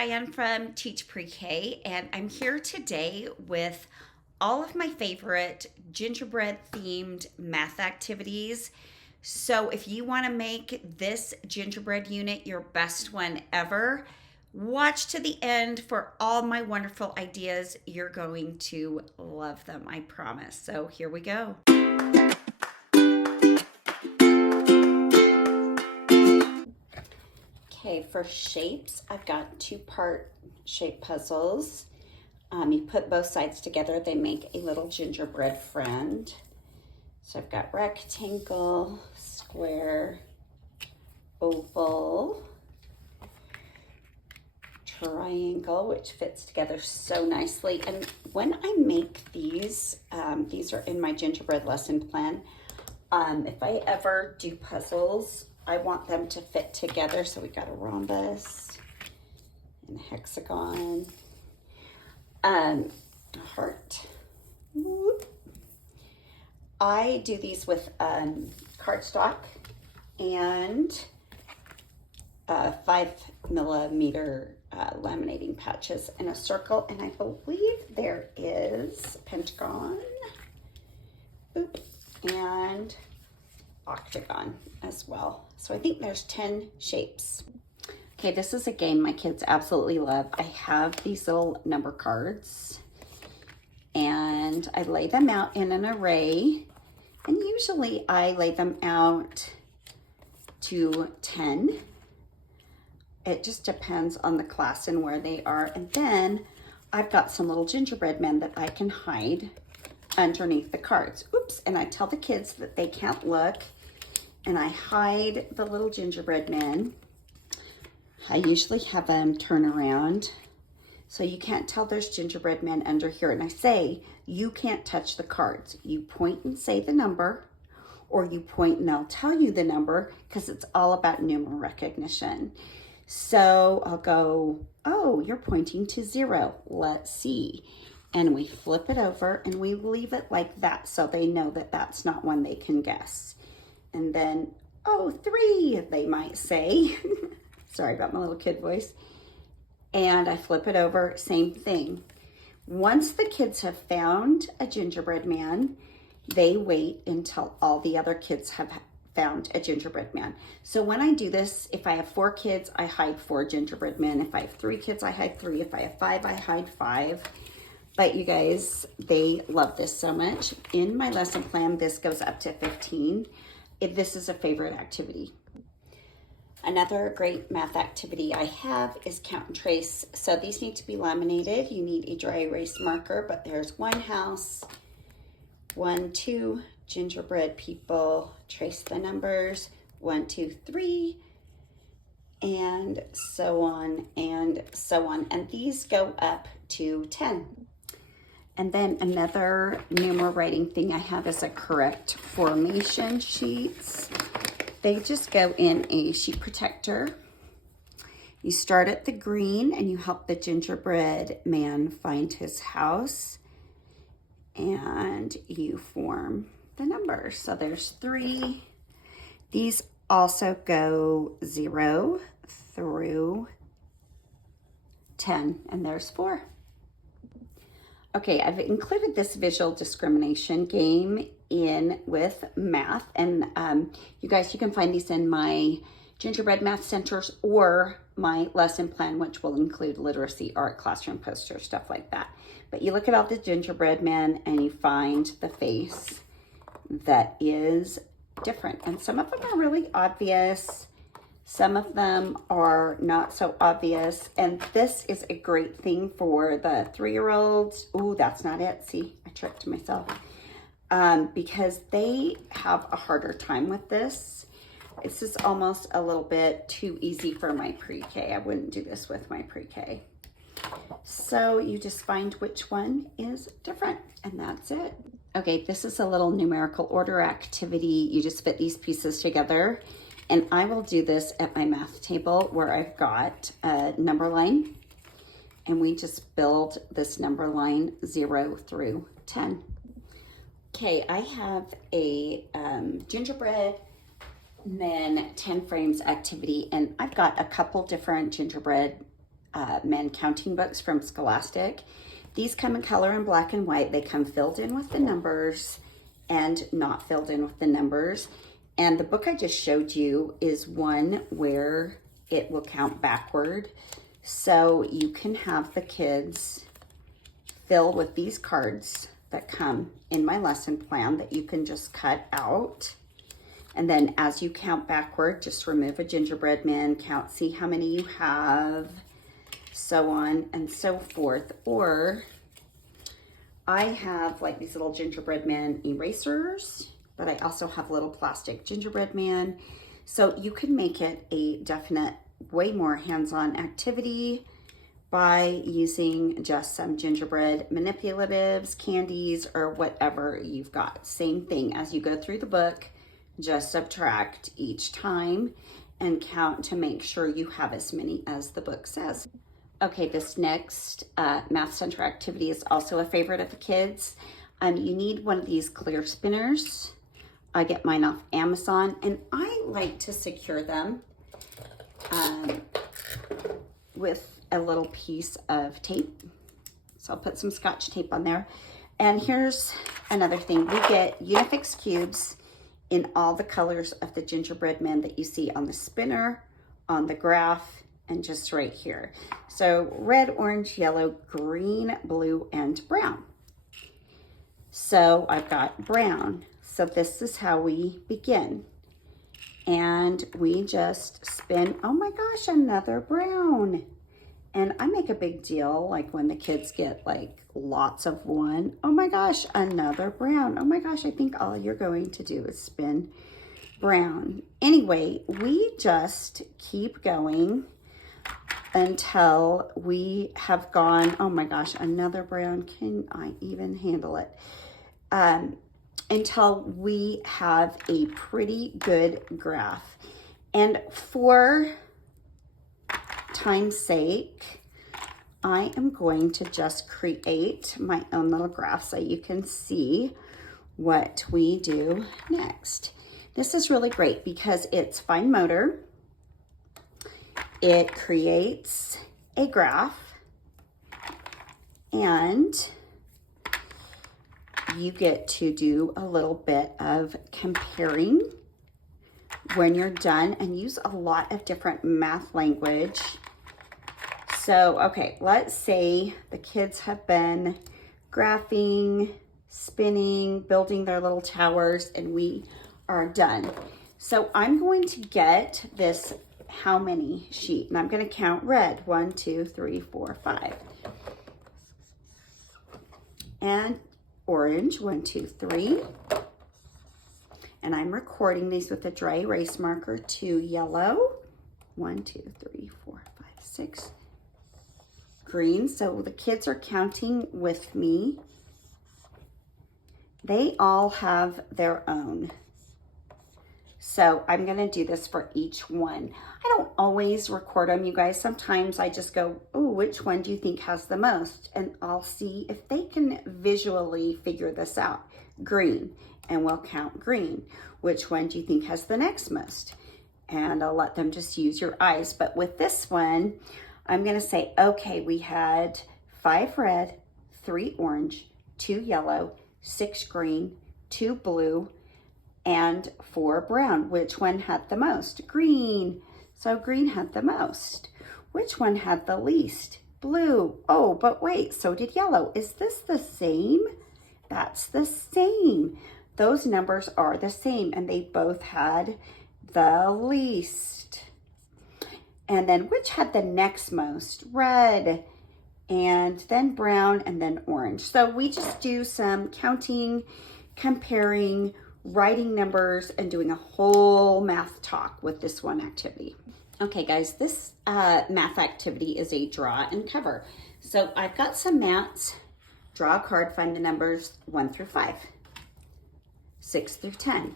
Diane from Teach Pre-K, and I'm here today with all of my favorite gingerbread-themed math activities. So if you want to make this gingerbread unit your best one ever, watch to the end for all my wonderful ideas. You're going to love them, I promise. So here we go. Okay, for shapes, I've got two-part shape puzzles. You put both sides together, they make a little gingerbread friend. So I've got rectangle, square, oval, triangle, which fits together so nicely. And when I make these are in my gingerbread lesson plan. If I ever do puzzles, I want them to fit together. So we got a rhombus and a hexagon, a heart. Whoop. I do these with cardstock and 5mm laminating patches and a circle. And I believe there is a pentagon, boop, and octagon as well. So I think there's 10 shapes. Okay, this is a game my kids absolutely love. I have these little number cards and I lay them out in an array, and usually I lay them out to 10. It just depends on the class and where they are. And then I've got some little gingerbread men that I can hide underneath the cards. Oops, and I tell the kids that they can't look, and I hide the little gingerbread men. I usually have them turn around so you can't tell there's gingerbread men under here. And I say, you can't touch the cards. You point and say the number, or you point and I'll tell you the number, because it's all about numeral recognition. So I'll go, oh, you're pointing to 0. Let's see. And we flip it over and we leave it like that so they know that that's not one they can guess. And then, oh, 3, they might say. Sorry about my little kid voice. And I flip it over, same thing. Once the kids have found a gingerbread man, they wait until all the other kids have found a gingerbread man. So when I do this, if I have 4 kids, I hide 4 gingerbread men. If I have 3 kids, I hide 3. If I have 5, I hide 5. But you guys, they love this so much. In my lesson plan, this goes up to 15. This is a favorite activity. Another great math activity I have is count and trace. So these need to be laminated. You need a dry erase marker, but there's 1 house, 1, 2 gingerbread people. Trace the numbers, 1, 2, 3, and so on and so on. And these go up to 10. And then another numeral writing thing I have is a correct formation sheets. They just go in a sheet protector. You start at the green and you help the gingerbread man find his house, and you form the numbers. So there's 3. These also go 0 through 10, and there's 4. Okay, I've included this visual discrimination game in with math, and you guys, you can find these in my gingerbread math centers or my lesson plan, which will include literacy, art, classroom posters, stuff like that. But you look at all the gingerbread men and you find the face that is different. And some of them are really obvious. Some of them are not so obvious. And this is a great thing for the 3-year-olds. Ooh, that's not it. See, I tricked myself. Because they have a harder time with this. This is almost a little bit too easy for my pre-K. I wouldn't do this with my pre-K. So you just find which one is different, and that's it. Okay, this is a little numerical order activity. You just fit these pieces together, and I will do this at my math table where I've got a number line, and we just build this number line 0 through 10. Okay, I have a gingerbread men 10 frames activity, and I've got a couple different gingerbread men counting books from Scholastic. These come in color and black and white. They come filled in with the numbers and not filled in with the numbers. And the book I just showed you is one where it will count backward. So you can have the kids fill with these cards that come in my lesson plan that you can just cut out. And then as you count backward, just remove a gingerbread man, count, see how many you have, so on and so forth. Or I have like these little gingerbread man erasers, but I also have little plastic gingerbread man. So you can make it a definite, way more hands-on activity by using just some gingerbread manipulatives, candies, or whatever you've got. Same thing as you go through the book, just subtract each time and count to make sure you have as many as the book says. Okay, this next Math Center activity is also a favorite of the kids. You need one of these clear spinners. I get mine off Amazon, and I like to secure them with a little piece of tape. So I'll put some Scotch tape on there. And here's another thing. We get Unifix cubes in all the colors of the gingerbread men that you see on the spinner, on the graph, and just right here. So red, orange, yellow, green, blue, and brown. So I've got brown. So this is how we begin. And we just spin, oh my gosh, another brown. And I make a big deal, like when the kids get like lots of one, oh my gosh, another brown. Oh my gosh, I think all you're going to do is spin brown. Anyway, we just keep going until we have gone, oh my gosh, another brown. Can I even handle it? Until we have a pretty good graph. And for time's sake, I am going to just create my own little graph so you can see what we do next. This is really great because it's fine motor. It creates a graph, and you get to do a little bit of comparing when you're done and use a lot of different math language. So, okay, let's say the kids have been graphing, spinning, building their little towers, and we are done. So I'm going to get this how many sheet, and I'm going to count red. 1, 2, 3, 4, 5. And orange, 1, 2, 3. And I'm recording these with a dry erase marker. 2 yellow, 1, 2, 3, 4, 5, 6. Green, so the kids are counting with me. They all have their own. So I'm gonna do this for each one. I don't always record them, you guys. Sometimes I just go, oh, which one do you think has the most? And I'll see if they can visually figure this out. Green, and we'll count green. Which one do you think has the next most? And I'll let them just use your eyes. But with this one, I'm gonna say, okay, we had 5 red, 3 orange, 2 yellow, 6 green, 2 blue, and 4 brown. Which one had the most? Green. So green had the most. Which one had the least? Blue. Oh, but wait, so did yellow. Is this the same? That's the same. Those numbers are the same, and they both had the least. And then which had the next most? Red, and then brown, and then orange. So we just do some counting, comparing, writing numbers, and doing a whole math talk with this one activity. Okay, guys, this math activity is a draw and cover. So I've got some mats. Draw a card, find the numbers 1 through 5, 6 through 10,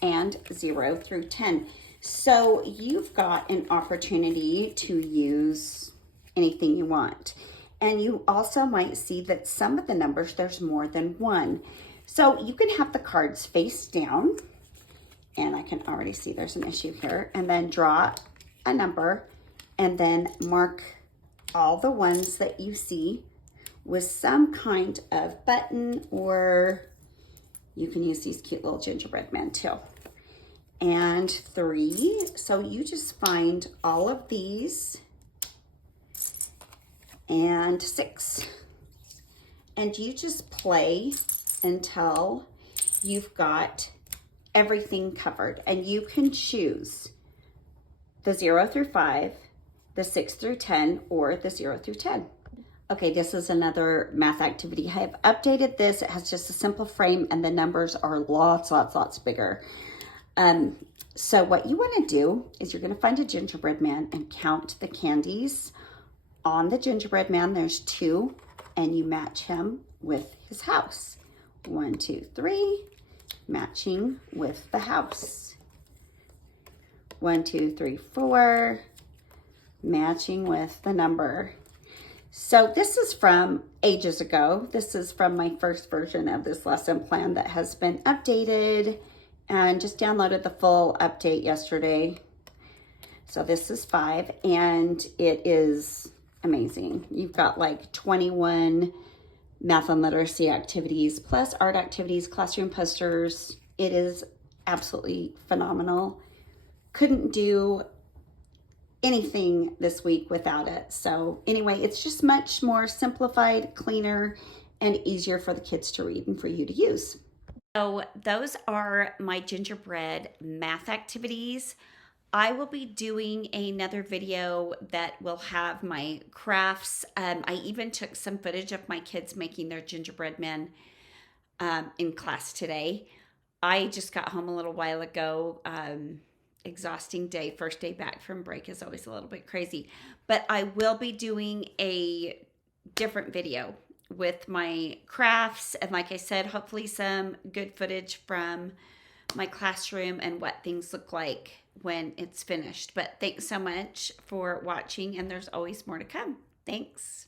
and 0 through 10. So you've got an opportunity to use anything you want. And you also might see that some of the numbers, there's more than one. So you can have the cards face down, and I can already see there's an issue here, and then draw a number, and then mark all the ones that you see with some kind of button, or you can use these cute little gingerbread men too. And 3, so you just find all of these, and 6. And you just play until you've got everything covered. And you can choose the 0 through 5, the 6 through 10, or the 0 through 10. Okay, this is another math activity. I have updated this. It has just a simple frame and the numbers are lots bigger. So what you want to do is you're going to find a gingerbread man and count the candies on the gingerbread man. There's 2, and you match him with his house. 1, 2, 3, matching with the house. 1, 2, 3, 4, matching with the number. So this is from ages ago. This is from my first version of this lesson plan that has been updated, and just downloaded the full update yesterday. So this is 5, and it is amazing. You've got like 21 math and literacy activities, plus art activities, classroom posters. It is absolutely phenomenal. Couldn't do anything this week without it. So anyway, it's just much more simplified, cleaner, and easier for the kids to read and for you to use. So those are my gingerbread math activities. I will be doing another video that will have my crafts. I even took some footage of my kids making their gingerbread men in class today. I just got home a little while ago. Exhausting day. First day back from break is always a little bit crazy. But I will be doing a different video with my crafts, and like I said, hopefully some good footage from my classroom and what things look like when it's finished. But thanks so much for watching, and there's always more to come. Thanks.